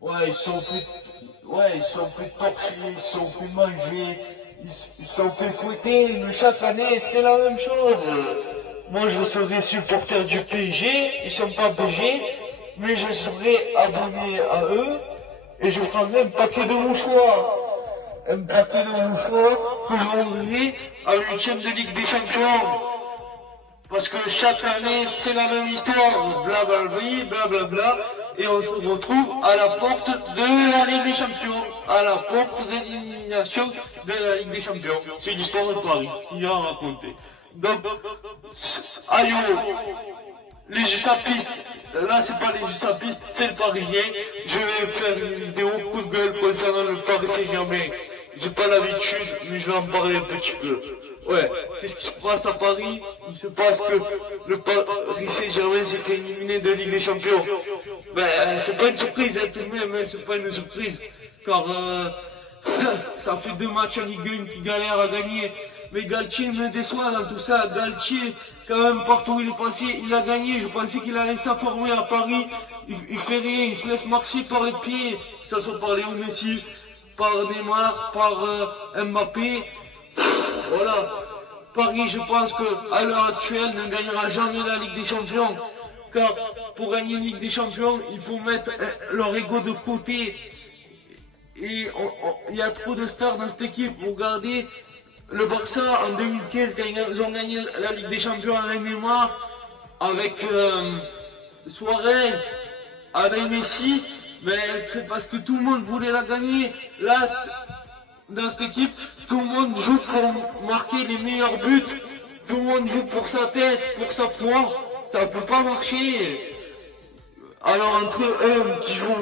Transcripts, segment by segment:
Ouais, ils se sont fait torcher, ils se sont fait manger, ils se sont fait fouetter, mais chaque année, c'est la même chose. Moi, je serais supporter du PSG, ils sont pas PSG, mais je serais abonné à eux, et je prendrais un paquet de mouchoirs. Un paquet de mouchoirs que je vendrais à l'huitième de Ligue des Champions. Parce que chaque année, c'est la même histoire, blablabla, blablabla, et on se retrouve à la porte de la Ligue des Champions, à la porte de l'élimination de la Ligue des Champions. C'est l'histoire de Paris qui a raconté. Donc, aïe, les usapistes, là c'est pas les usapistes, c'est le Parisien. Je vais faire une vidéo coup de gueule concernant le Paris Saint-Germain. J'ai pas l'habitude, mais je vais en parler un petit peu. Ouais, qu'est-ce qui se passe à Paris? Il se passe que le Paris Saint-Germain s'est éliminé de Ligue des Champions. Ben, c'est pas une surprise, hein, tout de même, hein, c'est pas une surprise. Car, ça fait 2 matchs en Ligue 1 qui galèrent à gagner. Mais Galtier me déçoit dans tout ça. Galtier, quand même, partout où il est passé, il a gagné. Je pensais qu'il allait s'informer à Paris. Il fait rien, il se laisse marcher par les pieds. Que ce soit par Léo Messi, par Neymar, par Mbappé. Voilà. Paris, je pense qu'à l'heure actuelle, ne gagnera jamais la Ligue des Champions. Car pour gagner une Ligue des Champions, il faut mettre leur ego de côté. Et il y a trop de stars dans cette équipe. Regardez, le Barça en 2015, quand ils ont gagné la Ligue des Champions avec Neymar, avec Suarez, avec Messi, mais c'est parce que tout le monde voulait la gagner. Là, dans cette équipe, tout le monde joue pour marquer les meilleurs buts. Tout le monde joue pour sa tête, pour sa foi. Ça peut pas marcher. Alors entre un qui joue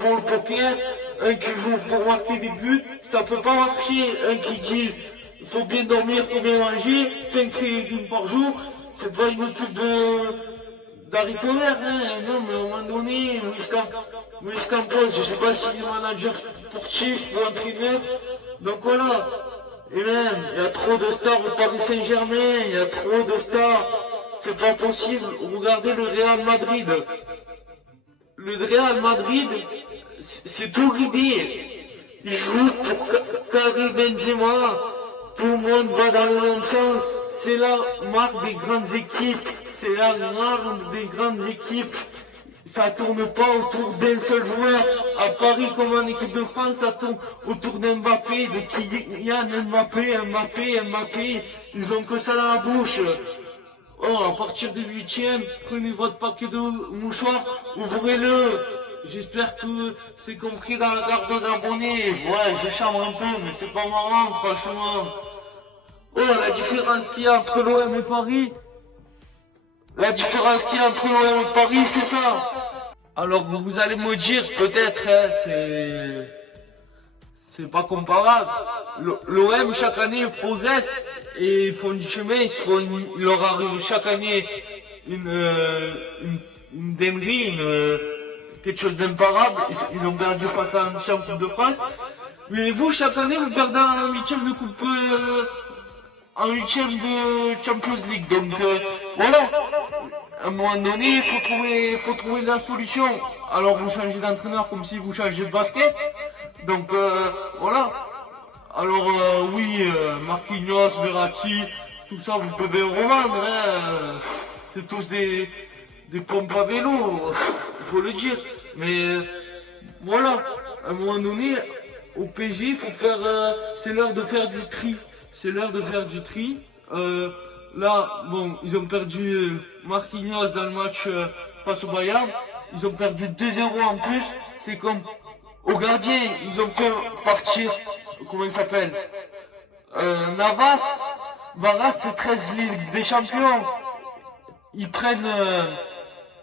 pour le poker, un qui joue pour marquer des buts, ça peut pas marcher. Un qui dit faut bien dormir, faut bien manger, 5 légumes par jour, c'est pas une étude d'haricots verts, hein. Non, mais à un moment donné, Luis Campos, je sais pas s'il est manager sportif ou entraîneur, donc voilà. Et même, il y a trop de stars au Paris Saint-Germain, il y a trop de stars, c'est pas possible. Regardez le Real Madrid. Le Real Madrid, c'est tout ridé. Il joue pour Karim Benzema. Tout le monde va dans le même sens. C'est la marque des grandes équipes. C'est la marque des grandes équipes. Ça tourne pas autour d'un seul joueur. À Paris, comme en équipe de France, ça tourne autour d'Mbappé, de Kylian Mbappé. Ils ont que ça dans la bouche. Oh, à partir du 8e, prenez votre paquet de mouchoirs, ouvrez-le. J'espère que c'est compris dans la garde d'abonnés. Ouais, je chambre un peu, mais c'est pas marrant, franchement. Oh, la différence qu'il y a entre l'OM et Paris. La différence qu'il y a entre l'OM et Paris, c'est ça. Alors, vous allez me dire, peut-être, hein, c'est pas comparable. L'OM, chaque année, progresse et ils font du chemin, il leur arrive chaque année une dinguerie, quelque chose d'imparable. Ils ont perdu face à un champion de France. Mais vous, chaque année, vous perdez en huitième de coupe, en huitième de Champions League. Donc, voilà. À un moment donné, faut trouver la solution. Alors, vous changez d'entraîneur comme si vous changez de basket. Donc, voilà. Alors, oui, Marquinhos, Verratti, tout ça, vous pouvez revendre, hein. C'est tous des pompes à vélo, faut le dire. Mais, voilà. À un moment donné, au PSG, il faut faire, c'est l'heure de faire du tri. C'est l'heure de faire du tri. Là, bon, ils ont perdu Marquinhos dans le match face au Bayern. Ils ont perdu 2-0 en plus. C'est comme au gardien, ils ont fait partir, comment il s'appelle, Navas. Varas, c'est 13 Ligues des Champions. Ils prennent,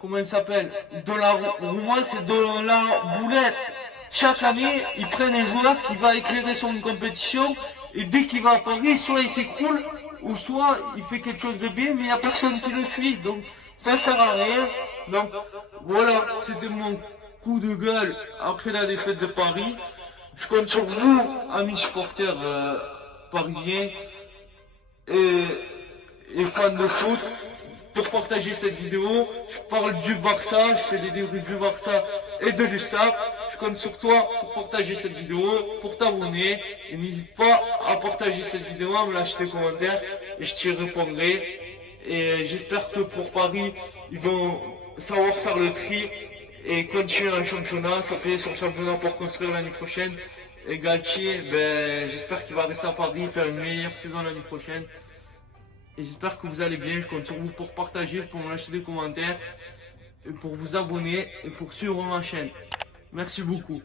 comment il s'appelle, Donnarumma, c'est de la boulette. Chaque année, ils prennent un joueur qui va éclairer son compétition. Et dès qu'il va à Paris, soit il s'écroule, ou soit il fait quelque chose de bien, mais il n'y a personne qui le suit. Donc, ça sert à rien. Donc, voilà, c'était mon coup de gueule après la défaite de Paris. Je compte sur vous, amis supporters parisiens et fans de foot, pour partager cette vidéo. Je parle du Barça, je fais des débriefs du Barça et de l'USAP. je compte sur toi pour partager cette vidéo, pour t'abonner. Et n'hésite pas à partager cette vidéo, à me lâcher des commentaires et je t'y répondrai. Et j'espère que pour Paris, ils vont savoir faire le tri et continuer un championnat, s'appuyer sur le championnat pour construire l'année prochaine. Et Galtier, ben, j'espère qu'il va rester à Paris, faire une meilleure saison l'année prochaine. Et j'espère que vous allez bien, je compte sur vous pour partager, pour me lâcher des commentaires, et pour vous abonner et pour suivre ma chaîne. Merci beaucoup.